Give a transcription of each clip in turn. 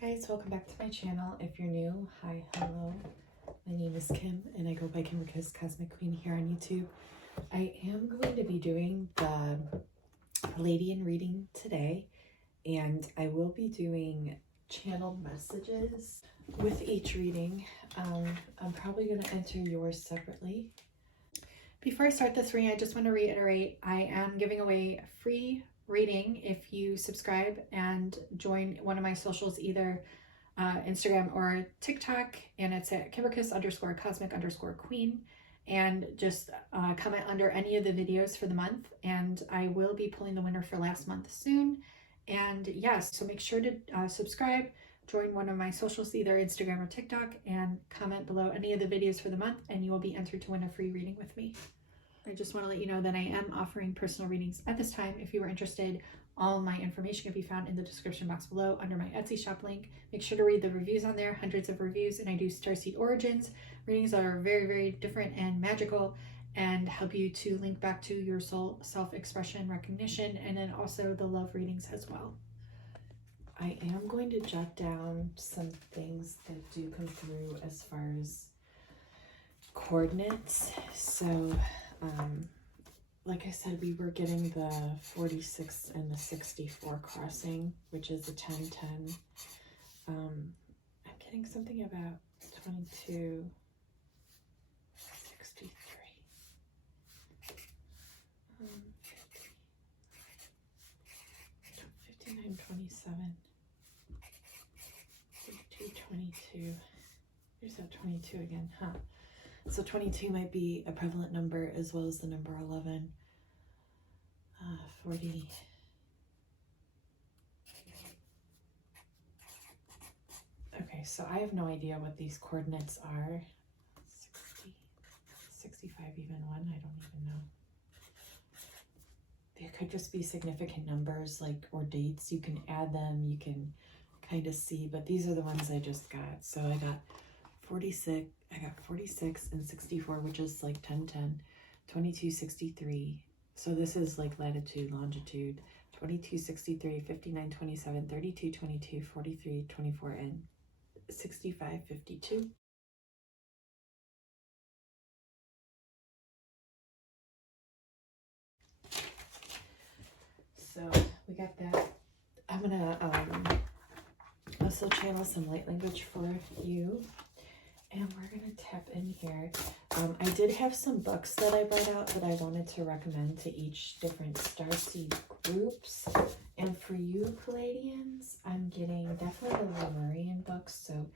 Hi guys, welcome back to my channel. If you're new, hi, hello. My name is Kim and I go by Kimberkiss Cosmic Queen here on YouTube. I am going to be doing the Pleiadian reading today, and I will be doing channeled messages with each reading. I'm probably going to enter yours separately. Before I start this reading, I just want to reiterate, I am giving away a free reading if you subscribe and join one of my socials, either Instagram or TikTok, and it's at Kimberkiss_cosmic_queen, and just comment under any of the videos for the month, and I will be pulling the winner for last month soon. And yes, so make sure to subscribe, join one of my socials, either Instagram or TikTok, and comment below any of the videos for the month, and you will be entered to win a free reading with me. I just want to let you know that I am offering personal readings at this time. If you are interested, all my information can be found in the description box below under my Etsy shop link. Make sure to read the reviews on there, hundreds of reviews, and I do Starseed Origins readings that are very, very different and magical and help you to link back to your soul, self-expression, recognition, and then also the love readings as well. I am going to jot down some things that do come through as far as coordinates. So like I said, we were getting the 46 and the 64 crossing, which is the 10-10. I'm getting something about 22, 63, 59, 27, 32, 22. There's that 22 again, huh? So 22 might be a prevalent number, as well as the number 11. 40. Okay, so I have no idea what these coordinates are. 60, 65, even one, I don't even know. They could just be significant numbers, like, or dates. You can add them, you can kind of see, but these are the ones I just got. So I got 46, and 64, which is like 10-10, 22, 63. So this is like latitude, longitude, 22, 63, 59, 27, 32, 22, 43, 24, and 65, 52. So we got that. I'm gonna also channel some light language for you. And we're going to tap in here. I did have some books that I brought out that I wanted to recommend to each different Starseed groups. And for you, Pleiadians, I'm getting definitely the Lemurian books. So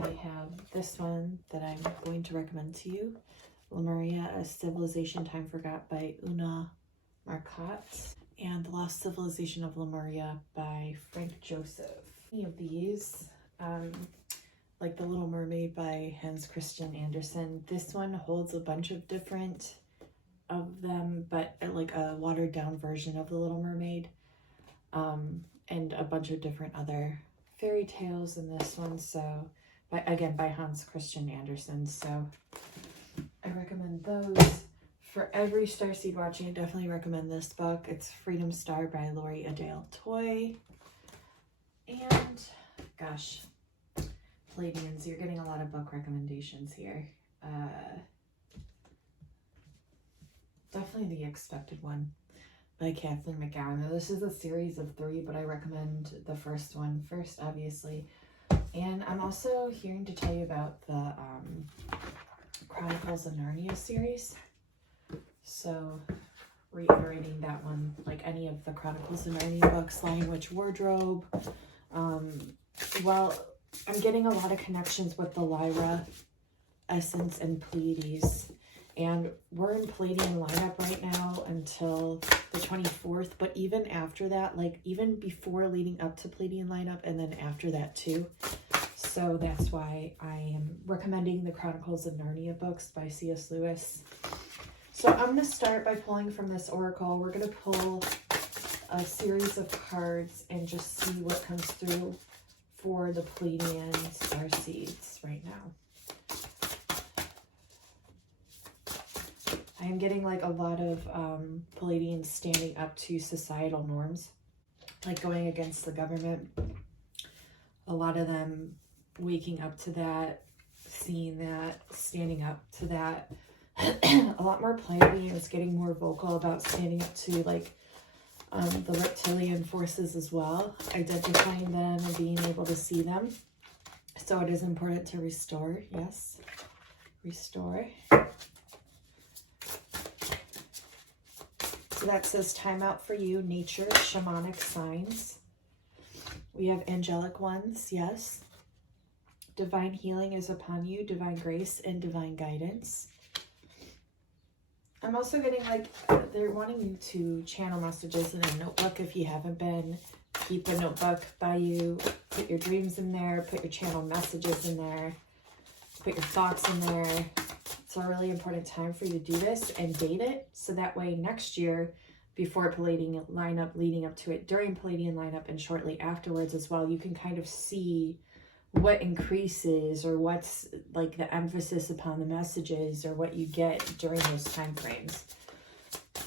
I have this one that I'm going to recommend to you. Lemuria, A Civilization Time Forgot by Una Marcotte. And The Lost Civilization of Lemuria by Frank Joseph. Any of these, like The Little Mermaid by Hans Christian Andersen. This one holds a bunch of different of them, but like a watered down version of The Little Mermaid, and a bunch of different other fairy tales in this one. So, by Hans Christian Andersen. So I recommend those. For every Starseed watching, I definitely recommend this book. It's Freedom Star by Lori Adele Toy. And gosh, Pleiadians, you're getting a lot of book recommendations here. Definitely The Expected One by Kathleen McGowan. Now, this is a series of 3, but I recommend the first one first, obviously. And I'm also here to tell you about the Chronicles of Narnia series. So, reiterating that one, like any of the Chronicles of Narnia books, Lion Witch Wardrobe. Well, I'm getting a lot of connections with the Lyra Essence and Pleiades, and we're in Pleiadian lineup right now until the 24th, but even after that, like even before leading up to Pleiadian lineup, and then after that too. So that's why I am recommending the Chronicles of Narnia books by C.S. Lewis. So I'm going to start by pulling from this oracle. We're going to pull a series of cards and just see what comes through for the Pleiadian Starseeds right now. I am getting like a lot of Pleiadians standing up to societal norms, like going against the government. a lot of them waking up to that, seeing that, standing up to that. A lot more Pleiadians getting more vocal about standing up to like the reptilian forces as well, identifying them and being able to see them. So it is important to restore, yes, restore. So that says time out for you, nature, shamanic signs. We have angelic ones, yes. Divine healing is upon you, divine grace and divine guidance. I'm also getting like, they're wanting you to channel messages in a notebook. If you haven't been, keep a notebook by you, put your dreams in there, put your channel messages in there, put your thoughts in there. It's a really important time for you to do this and date it. So that way next year, before Pleiadian lineup, leading up to it, during Pleiadian lineup, and shortly afterwards as well, you can kind of see what increases or what's like the emphasis upon the messages or what you get during those time frames.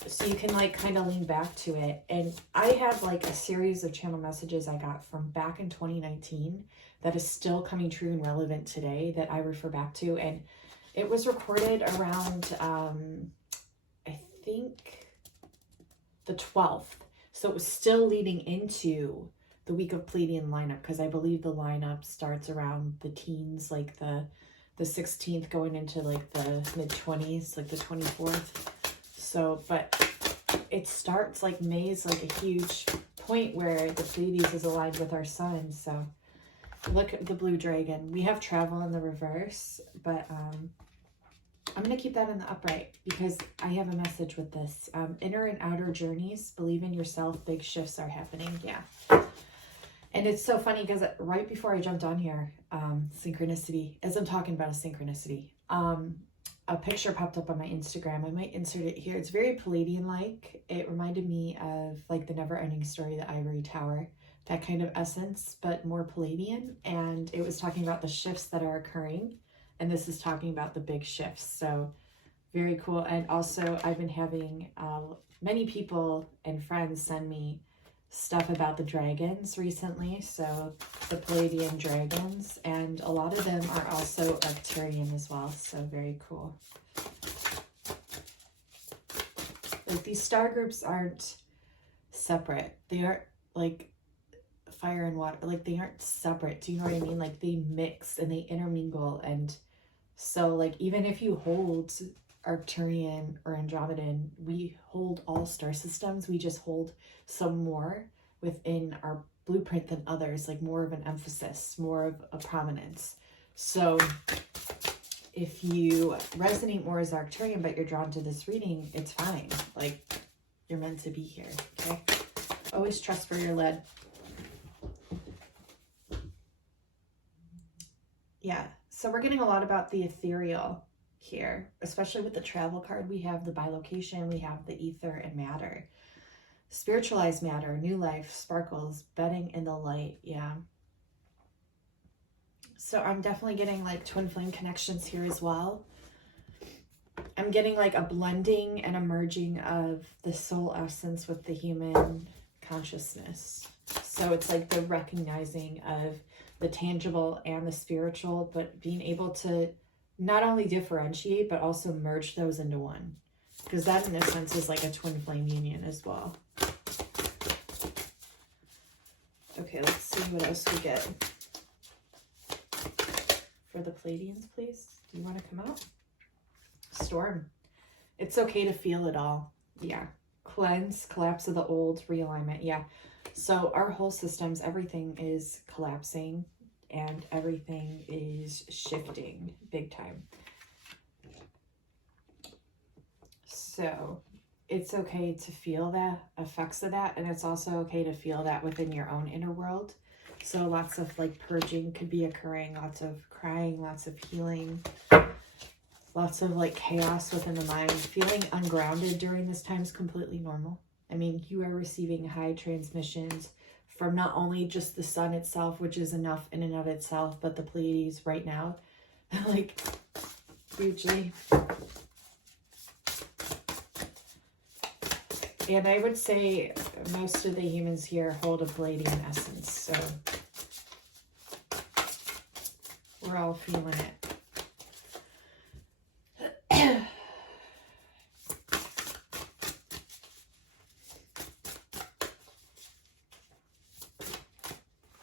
So you can like kind of lean back to it. And I have like a series of channel messages I got from back in 2019 that is still coming true and relevant today that I refer back to. And it was recorded around, I think the 12th. So it was still leading into the week of Pleiadian lineup, because I believe the lineup starts around the teens, like the 16th going into like the mid-20s, like the 24th. So, but it starts like May's like a huge point where the Pleiades is aligned with our sun. So look at the blue dragon. We have travel in the reverse, but I'm going to keep that in the upright because I have a message with this. Inner and outer journeys, believe in yourself, big shifts are happening. Yeah. And it's so funny because right before I jumped on here, synchronicity, as I'm talking about a synchronicity, a picture popped up on my Instagram. I might insert it here. It's very Pleiadian-like. It reminded me of like the never-ending story, the Ivory Tower, that kind of essence, but more Pleiadian. And it was talking about the shifts that are occurring. And this is talking about the big shifts. So very cool. And also I've been having many people and friends send me stuff about the dragons recently. So the Pleiadian dragons, and a lot of them are also Arcturian as well. So very cool. Like these star groups aren't separate. They aren't like fire and water. Like they aren't separate. Do you know what I mean? Like they mix and they intermingle. And so like even if you hold Arcturian or Andromedan, we hold all star systems. We just hold some more within our blueprint than others, like more of an emphasis, more of a prominence. So if you resonate more as Arcturian, but you're drawn to this reading, it's fine. Like you're meant to be here. Okay. Always trust where you're led. Yeah. So we're getting a lot about the ethereal here, especially with the travel card. We have the bilocation, we have the ether and matter, spiritualized matter, new life, sparkles, bedding in the light. Yeah. So I'm definitely getting like twin flame connections here as well. I'm getting like a blending and a merging of the soul essence with the human consciousness. So it's like the recognizing of the tangible and the spiritual, but being able to not only differentiate, but also merge those into one. Because that, in a sense, is like a twin flame union as well. Okay, let's see what else we get. For the Pleiadians, please. Do you want to come out? Storm. It's okay to feel it all. Yeah. Cleanse, collapse of the old, realignment. Yeah. So our whole systems, everything is collapsing and everything is shifting big time. So it's okay to feel the effects of that. And it's also okay to feel that within your own inner world. So lots of like purging could be occurring, lots of crying, lots of healing, lots of like chaos within the mind. Feeling ungrounded during this time is completely normal. I mean, you are receiving high transmissions from not only just the sun itself, which is enough in and of itself, but the Pleiades right now, like hugely. And I would say most of the humans here hold a Pleiadian essence. So we're all feeling it.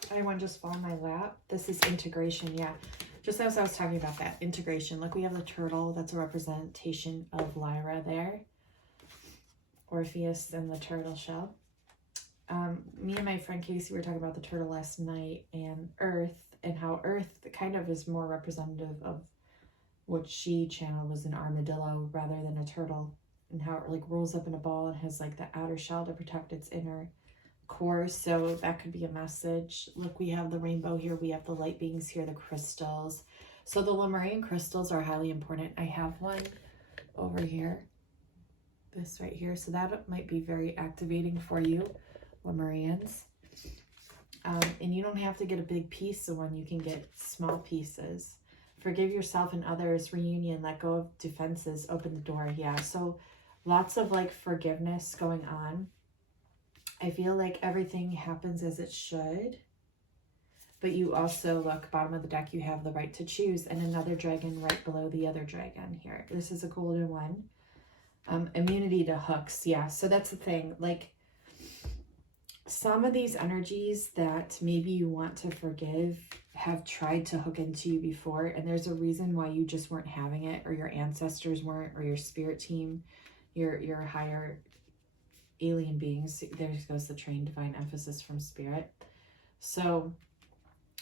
Everyone just fall in my lap. This is integration, yeah. Just as I was talking about that, integration. Look, we have the turtle. That's a representation of Lyra there. Orpheus and the turtle shell. Me and my friend Casey were talking about the turtle last night and Earth, and how Earth kind of is more representative of what she channeled was an armadillo rather than a turtle, and how it like rolls up in a ball and has like the outer shell to protect its inner core. So that could be a message. Look, we have the rainbow here, we have the light beings here, the crystals. So the Lemurian crystals are highly important. I have one over here, this right here, so that might be very activating for you, Lemurians. And you don't have to get a big piece of one, you can get small pieces. Forgive yourself and others, reunion, let go of defenses, open the door. Yeah, so lots of like forgiveness going on. I feel like everything happens as it should, but you also, look, bottom of the deck, you have the right to choose, and another dragon right below the other dragon here. This is a golden one. Immunity to hooks. Yeah, so that's the thing. Like, some of these energies that maybe you want to forgive have tried to hook into you before, and there's a reason why you just weren't having it, or your ancestors weren't, or your spirit team, your higher alien beings. There goes the train, divine emphasis from spirit. So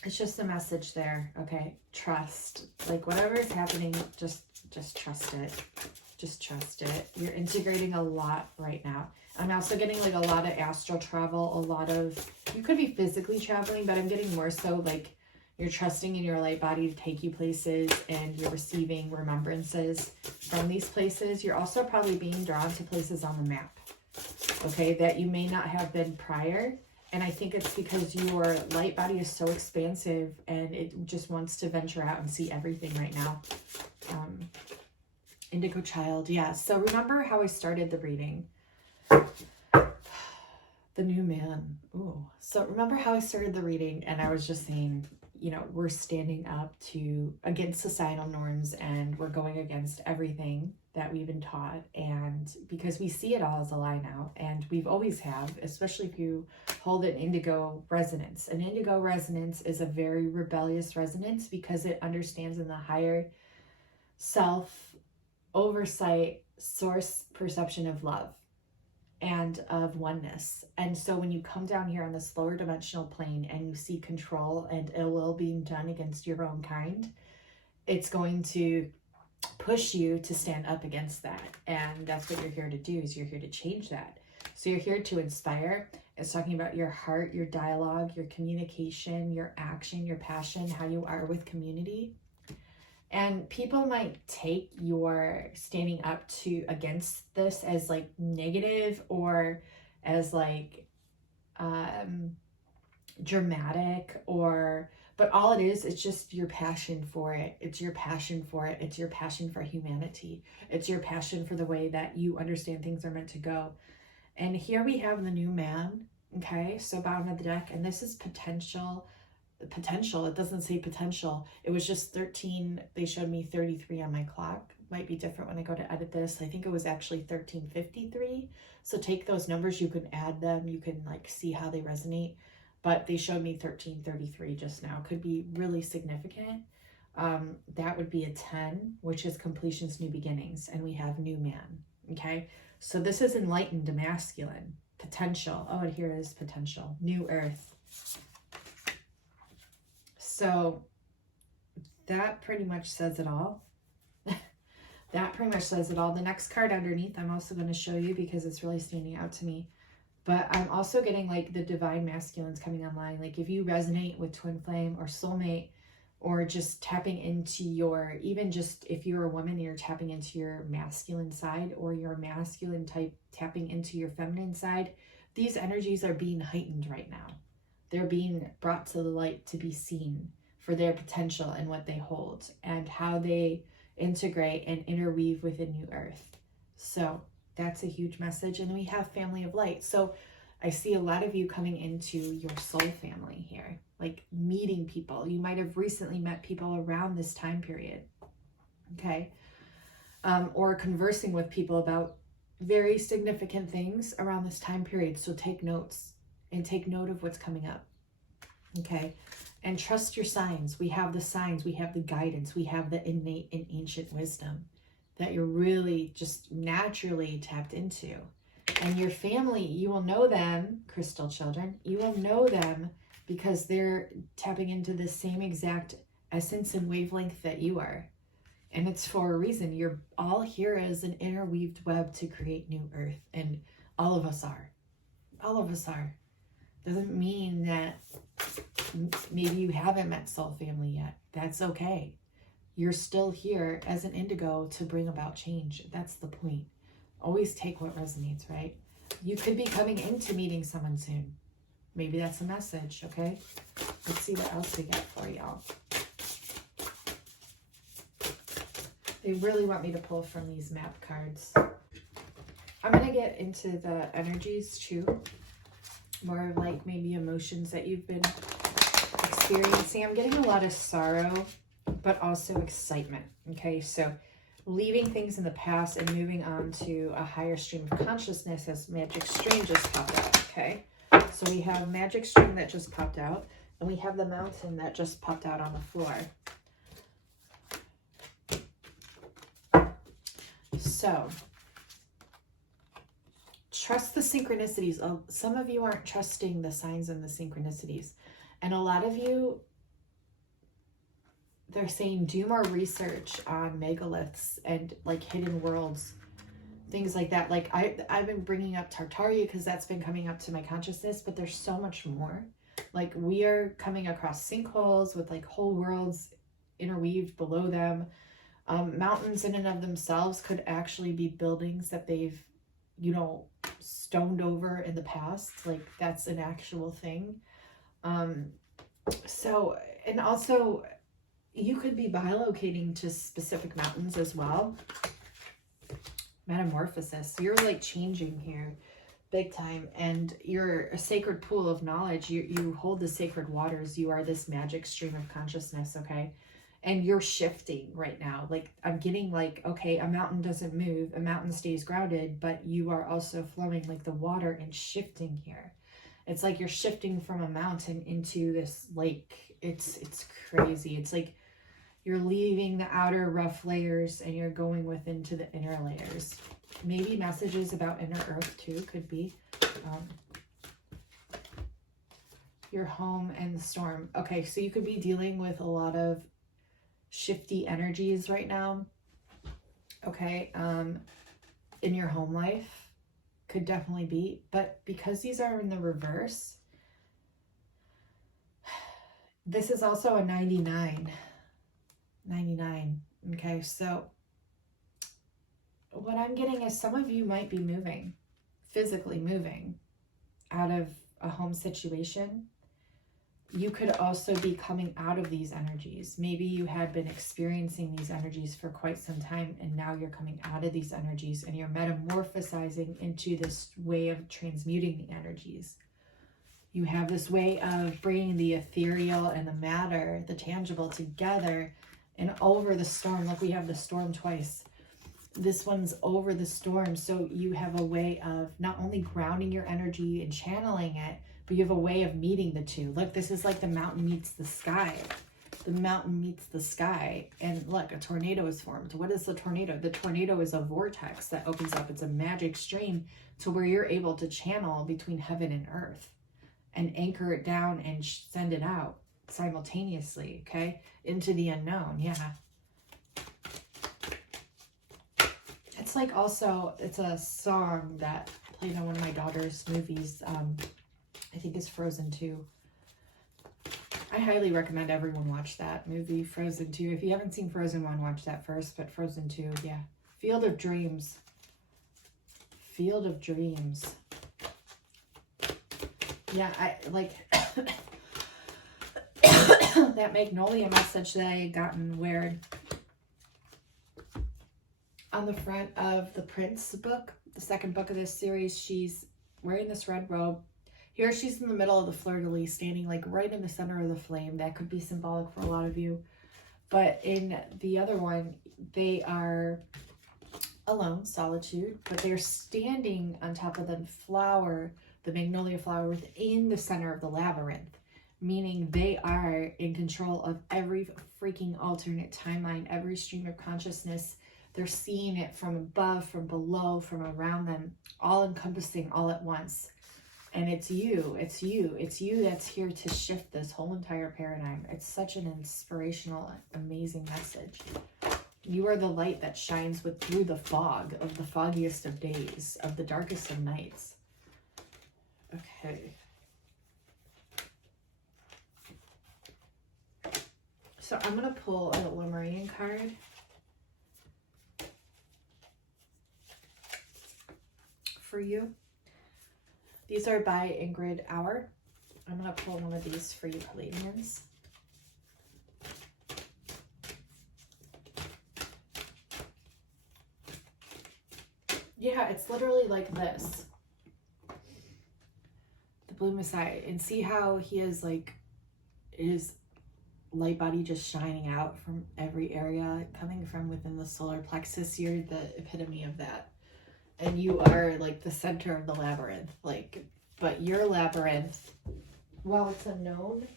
it's just a message there. Okay, trust. Like, whatever is happening, just trust it. Just trust it. You're integrating a lot right now. I'm also getting like a lot of astral travel, a lot of, you could be physically traveling, but I'm getting more so like you're trusting in your light body to take you places, and you're receiving remembrances from these places. You're also probably being drawn to places on the map, okay, that you may not have been prior. And I think it's because your light body is so expansive and it just wants to venture out and see everything right now. Indigo child, yeah. So remember how I started the reading? The new man. Ooh. So remember how I started the reading, and I was just saying, you know, we're standing up against societal norms, and we're going against everything that we've been taught, and because we see it all as a lie now, and we've always have, especially if you hold an indigo resonance. An indigo resonance is a very rebellious resonance because it understands in the higher self, oversight, source perception of love and of oneness. And so when you come down here on this lower dimensional plane and you see control and ill will being done against your own kind, it's going to push you to stand up against that. And that's what you're here to do, is you're here to change that. So you're here to inspire. It's talking about your heart, your dialogue, your communication, your action, your passion, how you are with community. And people might take your standing up against this as like negative, or as like dramatic, but all it is, it's just your passion for it. It's your passion for it. It's your passion for humanity. It's your passion for the way that you understand things are meant to go. And here we have the new man. Okay, so bottom of the deck, and this is potential. It doesn't say potential. It was just 13. They showed me 33 on my clock. Might be different when I go to edit this. I think it was actually 1353. So take those numbers, you can add them, you can like see how they resonate. But they showed me 1333 just now. Could be really significant. That would be a 10, which is completion's new beginnings, and we have new man. Okay, so this is enlightened masculine potential. Oh, and here is potential, new earth. So that pretty much says it all. That pretty much says it all. The next card underneath, I'm also going to show you because it's really standing out to me. But I'm also getting like the divine masculines coming online. Like if you resonate with twin flame or soulmate, or just tapping into your, even just if you're a woman and you're tapping into your masculine side, or your masculine type tapping into your feminine side, these energies are being heightened right now. They're being brought to the light to be seen for their potential and what they hold and how they integrate and interweave with a new earth. So that's a huge message. And then we have family of light. So I see a lot of you coming into your soul family here, like meeting people. You might have recently met people around this time period, okay? Or conversing with people about very significant things around this time period. So take notes and take note of what's coming up, okay? And trust your signs. We have the signs, we have the guidance, we have the innate and ancient wisdom that you're really just naturally tapped into. And your family, you will know them, crystal children, you will know them because they're tapping into the same exact essence and wavelength that you are. And it's for a reason. You're all here as an interweaved web to create new earth. And all of us are. All of us are. Doesn't mean that maybe you haven't met soul family yet. That's okay. You're still here as an indigo to bring about change. That's the point. Always take what resonates, right? You could be coming into meeting someone soon. Maybe that's a message, okay? Let's see what else we got for y'all. They really want me to pull from these map cards. I'm going to get into the energies too. More like maybe emotions that you've been experiencing. I'm getting a lot of sorrow, but also excitement, okay? So leaving things in the past and moving on to a higher stream of consciousness as Magic Stream just popped out, okay? So we have Magic Stream that just popped out, and we have the mountain that just popped out on the floor. So, trust the synchronicities. Some of you aren't trusting the signs and the synchronicities. And a lot of you, they're saying do more research on megaliths and like hidden worlds, things like that. Like I've been bringing up Tartaria because that's been coming up to my consciousness, but there's so much more. Like we are coming across sinkholes with like whole worlds interweaved below them. Mountains in and of themselves could actually be buildings that they've, you know, stoned over in the past. Like that's an actual thing. So, and also you could be bilocating to specific mountains as well. Metamorphosis. You're like changing here big time. And you're a sacred pool of knowledge. You hold the sacred waters. You are this magic stream of consciousness, okay? And you're shifting right now. Like I'm getting like, okay, a mountain doesn't move. A mountain stays grounded, but you are also flowing like the water and shifting here. It's like you're shifting from a mountain into this lake. It's crazy. It's like you're leaving the outer rough layers and you're going within to the inner layers. Maybe messages about inner earth too could be. Your home and the storm. Okay, so you could be dealing with a lot of shifty energies right now. Okay, in your home life could definitely be, but because these are in the reverse, this is also a 99. Okay, so what I'm getting is some of you might be moving, physically moving out of a home situation. You could also be coming out of these energies. Maybe you had been experiencing these energies for quite some time and now you're coming out of these energies and you're metamorphosizing into this way of transmuting the energies. You have this way of bringing the ethereal and the matter, the tangible together and over the storm. Look, we have the storm twice. This one's over the storm. So you have a way of not only grounding your energy and channeling it, but you have a way of meeting the two. Look, this is like the mountain meets the sky. The mountain meets the sky. And look, a tornado is formed. What is the tornado? The tornado is a vortex that opens up. It's a magic stream to where you're able to channel between heaven and earth and anchor it down and send it out simultaneously, okay? Into the unknown, yeah. It's like also, it's a song that played on one of my daughter's movies. I think it's Frozen 2. I highly recommend everyone watch that movie, Frozen 2. If you haven't seen Frozen 1, watch that first, but Frozen 2, yeah. Field of Dreams. Field of Dreams. Yeah, I like that Magnolia message that I had gotten where on the front of the Prince book, the second book of this series, she's wearing this red robe Here she's in the middle of the fleur-de-lis, standing like right in the center of the flame. That could be symbolic for a lot of you. But in the other one, they are alone, solitude, but they're standing on top of the flower, the magnolia flower, within the center of the labyrinth, meaning they are in control of every freaking alternate timeline, every stream of consciousness. They're seeing it from above, from below, from around them, all encompassing all at once. And it's you that's here to shift this whole entire paradigm. It's such an inspirational, amazing message. You are the light that shines through the fog of the foggiest of days, of the darkest of nights. Okay. So I'm going to pull a Lemurian card. For you. These are by Ingrid Hour. I'm going to pull one of these for you, Pleiadians. Yeah, it's literally like this. The Blue Messiah. And see how he is like, his light body just shining out from every area, coming from within the solar plexus. You're the epitome of that. And you are like the center of the labyrinth. Like, but your labyrinth, while it's unknown,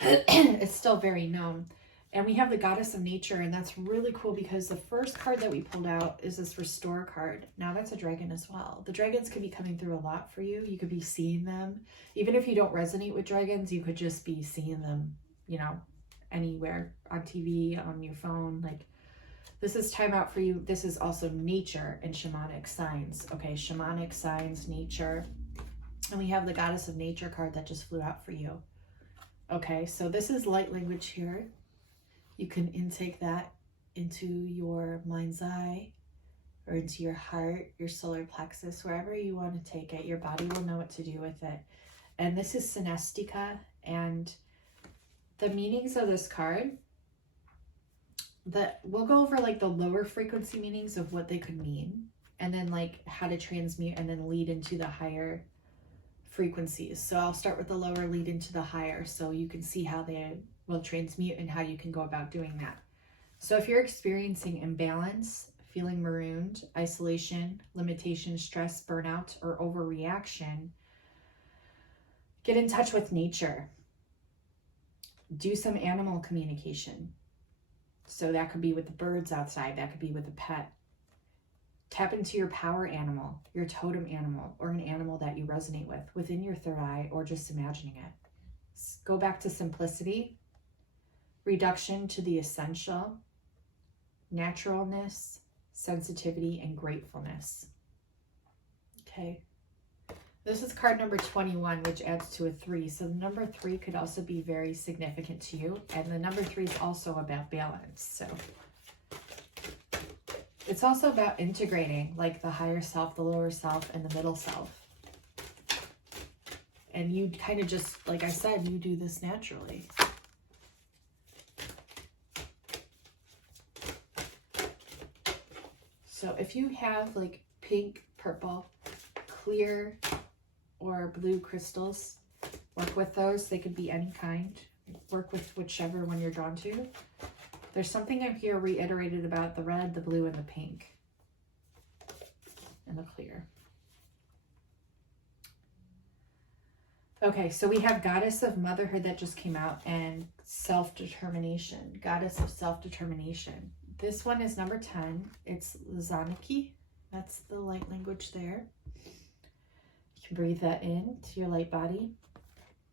it's still very known. And we have the Goddess of Nature, and that's really cool because the first card that we pulled out is this Restore card. Now that's a dragon as well. The dragons could be coming through a lot for you. You could be seeing them. Even if you don't resonate with dragons, you could just be seeing them, you know, anywhere, on TV, on your phone. Like, this is time out for you. This is also nature and shamanic signs. Okay, shamanic signs, nature. And we have the Goddess of Nature card that just flew out for you. Okay, so this is light language here. You can intake that into your mind's eye or into your heart, your solar plexus, wherever you want to take it. Your body will know what to do with it. And this is Synestica. And the meanings of this card, that we'll go over like the lower frequency meanings of what they could mean, and then like how to transmute and then lead into the higher frequencies. So I'll start with the lower, lead into the higher, so you can see how they will transmute and how you can go about doing that. So if you're experiencing imbalance, feeling marooned, isolation, limitation, stress, burnout, or overreaction, get in touch with nature. Do some animal communication. So that could be with the birds outside, that could be with a pet. Tap into your power animal, your totem animal, or an animal that you resonate with within your third eye, or just imagining it. Go back to simplicity, reduction to the essential, naturalness, sensitivity, and gratefulness. Okay. This is card number 21, which adds to a 3. So the number 3 could also be very significant to you. And the number 3 is also about balance. So it's also about integrating like the higher self, the lower self, and the middle self. And you kind of just, like I said, you do this naturally. So if you have like pink, purple, clear, or blue crystals, work with those. They could be any kind. Work with whichever one you're drawn to. There's something in here reiterated about the red, the blue, and the pink. And the clear. Okay, so we have Goddess of Motherhood that just came out, and Self-Determination. Goddess of Self-Determination. This one is number 10. It's Lizaniki. That's the light language there. You can breathe that in to your light body.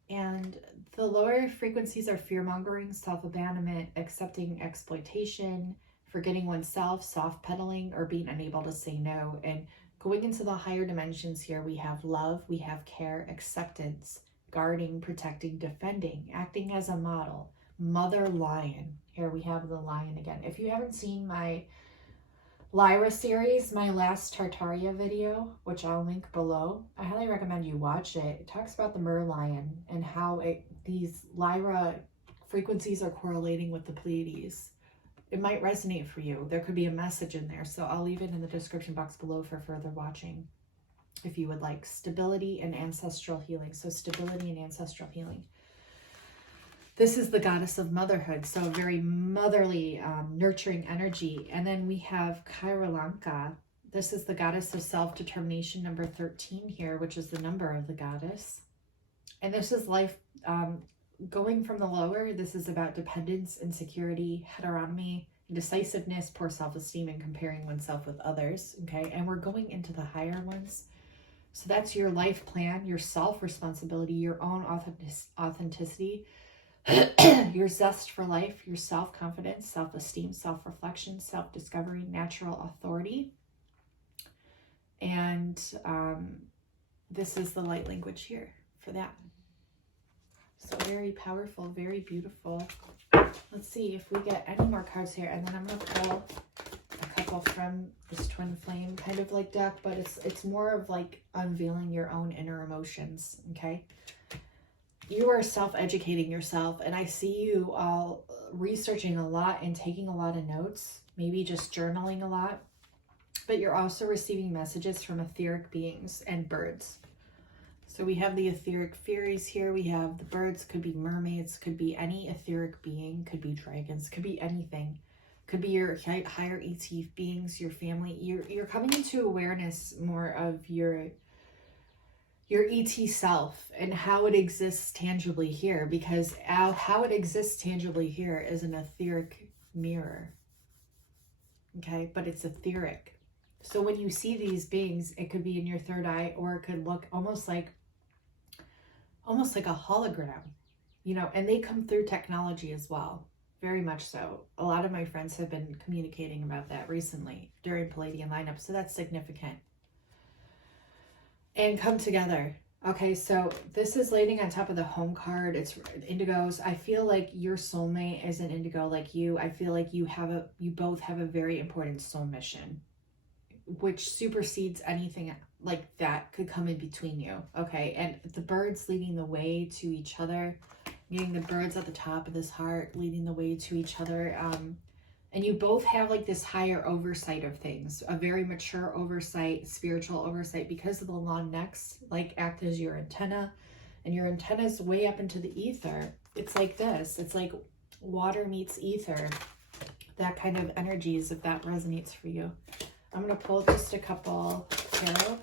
And the lower frequencies are fear-mongering, self-abandonment, accepting exploitation, forgetting oneself, soft-pedaling, or being unable to say no. And going into the higher dimensions here, we have love, we have care, acceptance, guarding, protecting, defending, acting as a model, mother lion. Here we have the lion again. If you haven't seen my Lyra series, my last Tartaria video, which I'll link below, I highly recommend you watch it. It talks about the merlion and how these Lyra frequencies are correlating with the Pleiades. It might resonate for you. There could be a message in there, so I'll leave it in the description box below for further watching. if you would like. Stability and ancestral healing. So stability and ancestral healing. This is the goddess of motherhood, so very motherly, nurturing energy. And then we have Kairolanka. This is the goddess of self-determination, number 13 here, which is the number of the goddess. And this is life going from the lower. This is about dependence, insecurity, heteronomy, indecisiveness, poor self-esteem, and comparing oneself with others. Okay, and we're going into the higher ones. So that's your life plan, your self-responsibility, your own authenticity, your zest for life, your self-confidence, self-esteem, self-reflection, self-discovery, natural authority. And this is the light language here for that. So very powerful, very beautiful. Let's see if we get any more cards here. And then I'm going to pull a couple from this Twin Flame kind of like deck, but it's more of like unveiling your own inner emotions, okay? You are self-educating yourself, and I see you all researching a lot and taking a lot of notes, maybe just journaling a lot, but you're also receiving messages from etheric beings and birds. So we have the etheric fairies here, we have the birds, could be mermaids, could be any etheric being, could be dragons, could be anything, could be your higher ET beings, your family. You're coming into awareness more of your ET self and how it exists tangibly here, because how it exists tangibly here is an etheric mirror, okay? But it's etheric. So when you see these beings, it could be in your third eye, or it could look almost like a hologram, you know, and they come through technology as well, very much so. A lot of my friends have been communicating about that recently during Pleiadian lineup, so that's significant. And come together. Okay, so this is landing on top of the home card. It's indigos. I feel like your soulmate is an indigo like you. I feel like you both have a very important soul mission, which supersedes anything like that could come in between you. Okay, and the birds leading the way to each other, meaning the birds at the top of this heart leading the way to each other. And you both have like this higher oversight of things, a very mature oversight, spiritual oversight, because of the long necks, like act as your antenna, and your antenna is way up into the ether. It's like this. It's like water meets ether. That kind of energies, if that resonates for you. I'm going to pull just a couple tarot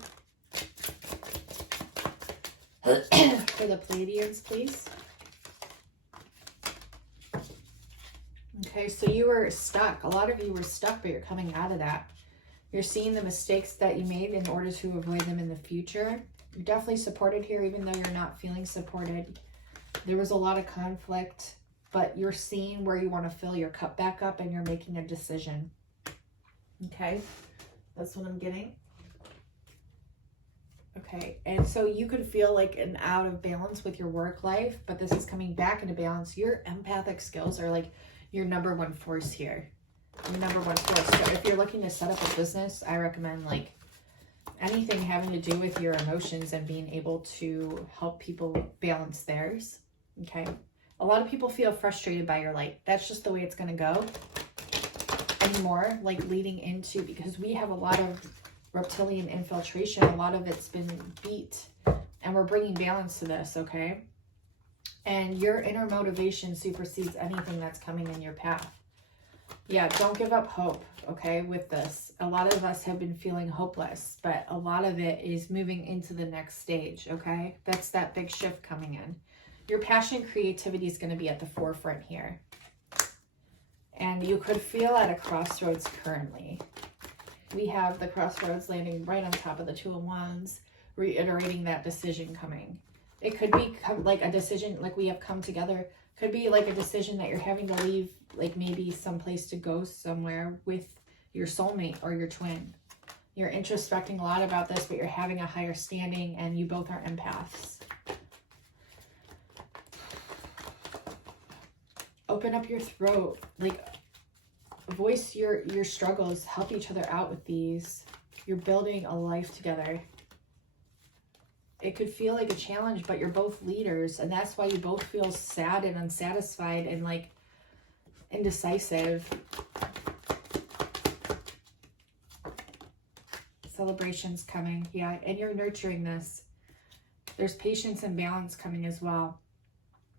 for the Pleiadians, please. Okay, so you were stuck. A lot of you were stuck, but you're coming out of that. You're seeing the mistakes that you made in order to avoid them in the future. You're definitely supported here, even though you're not feeling supported. There was a lot of conflict, but you're seeing where you want to fill your cup back up, and you're making a decision. Okay, that's what I'm getting. Okay, and so you could feel like an out of balance with your work life, but this is coming back into balance. Your empathic skills are like your number one force here. Your number one force. So if you're looking to set up a business, I recommend like anything having to do with your emotions and being able to help people balance theirs. Okay. A lot of people feel frustrated by your light. That's just the way it's going to go anymore, like leading into, because we have a lot of reptilian infiltration. A lot of it's been beat, and we're bringing balance to this. Okay. And your inner motivation supersedes anything that's coming in your path. Yeah, don't give up hope, okay, with this. A lot of us have been feeling hopeless, but a lot of it is moving into the next stage, okay? That's that big shift coming in. Your passion, creativity is going to be at the forefront here. And you could feel at a crossroads currently. We have the crossroads landing right on top of the Two of Wands, reiterating that decision coming. It could be like a decision, like we have come together. Could be like a decision that you're having to leave, like maybe someplace to go somewhere with your soulmate or your twin. You're introspecting a lot about this, but you're having a higher standing, and you both are empaths. Open up your throat, like voice your struggles, help each other out with these. You're building a life together. It could feel like a challenge, but you're both leaders, and that's why you both feel sad and unsatisfied and like indecisive. celebrations coming. Yeah, and you're nurturing this. There's patience and balance coming as well.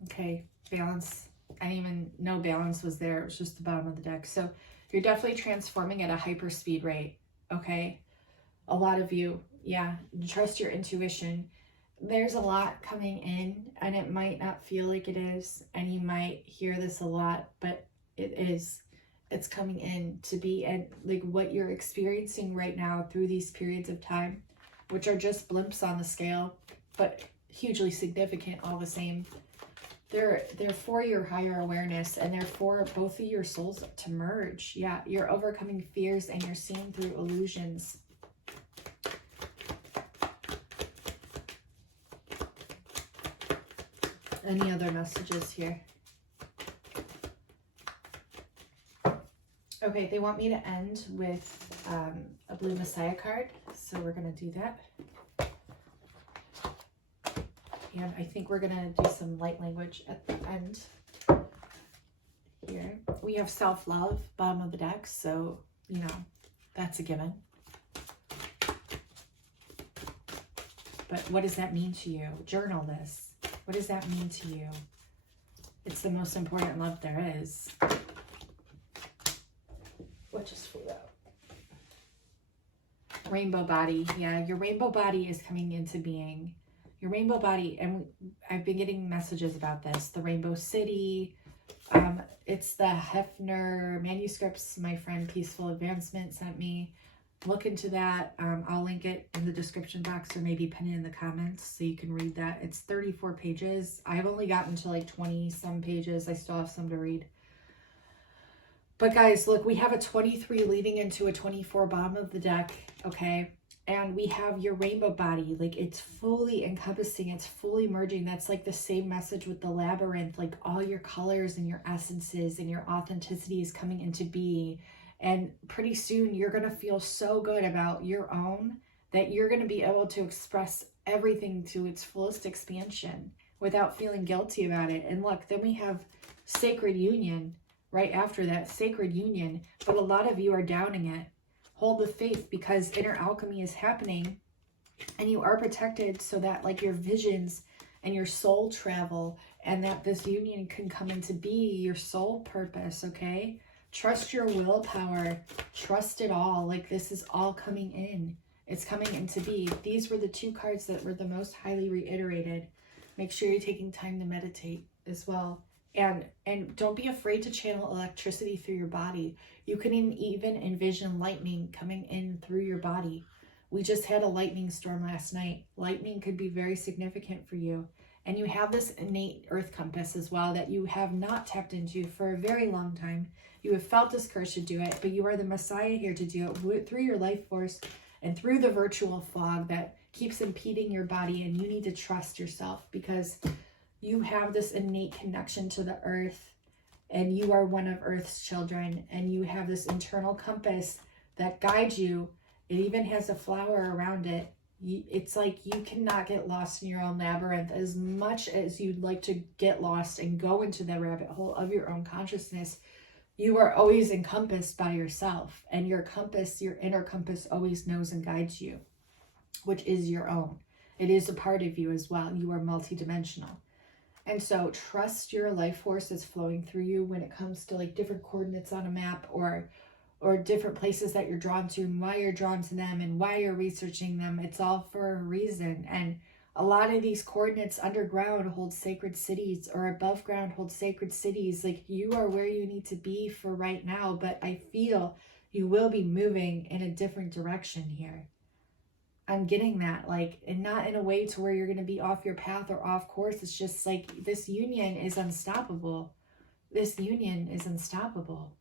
Okay, balance. I didn't even know balance was there. It was just the bottom of the deck. So you're definitely transforming at a hyper speed rate. Okay, a lot of you, yeah, trust your intuition. There's a lot coming in, and it might not feel like it is, and you might hear this a lot, but it is. It's coming in to be, and like what you're experiencing right now through these periods of time, which are just blimps on the scale, but hugely significant all the same. They're for your higher awareness, and they're for both of your souls to merge. Yeah, you're overcoming fears and you're seeing through illusions. Any other messages here? Okay, they want me to end with a blue Messiah card, so we're going to do that. And I think we're going to do some light language at the end. Here, we have self-love, bottom of the deck, so, you know, that's a given. But what does that mean to you? Journal this. What does that mean to you? It's the most important love there is. What just flew out? Rainbow body. Yeah, your rainbow body is coming into being. Your rainbow body, and I've been getting messages about this. The Rainbow City. It's the Hefner manuscripts my friend Peaceful Advancement sent me. Look into that. I'll link it in the description box or maybe pin it in the comments so you can read that. It's 34 pages. I've only gotten to like 20 some pages. I still have some to read. But guys, look, we have a 23 leading into a 24 bottom of the deck, okay? And we have your rainbow body, like it's fully encompassing, it's fully merging. That's like the same message with the labyrinth, like all your colors and your essences and your authenticity is coming into being. And pretty soon you're going to feel so good about your own that you're going to be able to express everything to its fullest expansion without feeling guilty about it. And look, then we have sacred union right after that, sacred union. But a lot of you are downing it. Hold the faith, because inner alchemy is happening and you are protected so that like your visions and your soul travel and that this union can come into be your soul purpose, okay? Trust your willpower. Trust it all. Like this is all coming in. It's coming into be. These were the two cards that were the most highly reiterated. Make sure you're taking time to meditate as well. And don't be afraid to channel electricity through your body. You can even envision lightning coming in through your body. We just had a lightning storm last night. Lightning could be very significant for you. And you have this innate earth compass as well that you have not tapped into for a very long time. You have felt this curse to do it, but you are the Messiah here to do it through your life force and through the virtual fog that keeps impeding your body. And you need to trust yourself because you have this innate connection to the earth and you are one of Earth's children and you have this internal compass that guides you. It even has a flower around it. It's like you cannot get lost in your own labyrinth as much as you'd like to get lost and go into the rabbit hole of your own consciousness. You are always encompassed by yourself, and your compass, your inner compass, always knows and guides you, which is your own. It is a part of you as well. You are multidimensional. And so trust your life force is flowing through you when it comes to like different coordinates on a map or different places that you're drawn to and why you're drawn to them and why you're researching them. It's all for a reason. And a lot of these coordinates underground hold sacred cities, or above ground hold sacred cities. Like you are where you need to be for right now, but I feel you will be moving in a different direction here. I'm getting that, like, and not in a way to where you're going to be off your path or off course. It's just like this union is unstoppable. This union is unstoppable.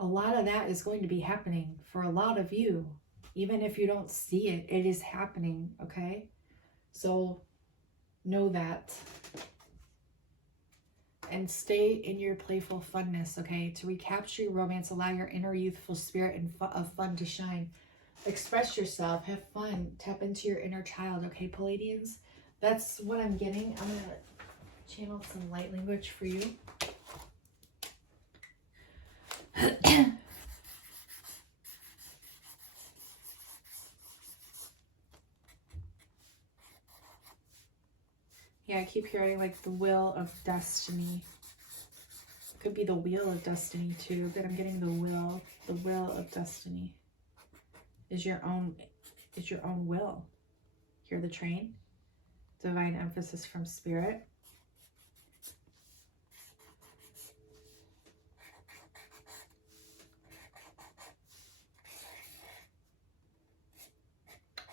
A lot of that is going to be happening for a lot of you. Even if you don't see it, it is happening, okay? So know that. And stay in your playful funness, okay? To recapture your romance, allow your inner youthful spirit and of fun to shine. Express yourself, have fun, tap into your inner child, okay, Pleiadians? That's what I'm getting. I'm going to channel some light language for you. Yeah, I keep hearing like the wheel of destiny. Could be the wheel of destiny too, but I'm getting the will of destiny is your own will. Hear the train? Divine emphasis from spirit.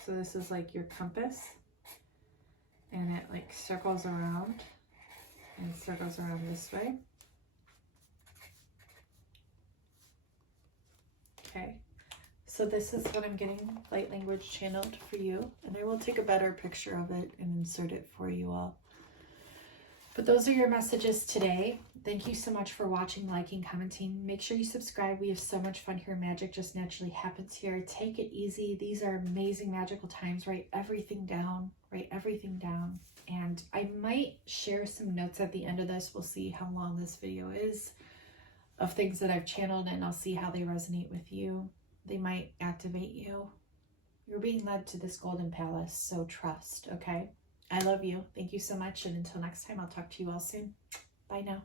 So this is like your compass, and it like circles around and circles around this way. Okay, so this is what I'm getting light language channeled for you, and I will take a better picture of it and insert it for you all. But those are your messages today. Thank you so much for watching, liking, commenting. Make sure you subscribe. We have so much fun here. Magic just naturally happens here. Take it easy. These are amazing magical times. Write everything down. Write everything down. And I might share some notes at the end of this. We'll see how long this video is of things that I've channeled, and I'll see how they resonate with you. They might activate you. You're being led to this golden palace, so trust, okay? I love you. Thank you so much. And until next time, I'll talk to you all soon. Bye now.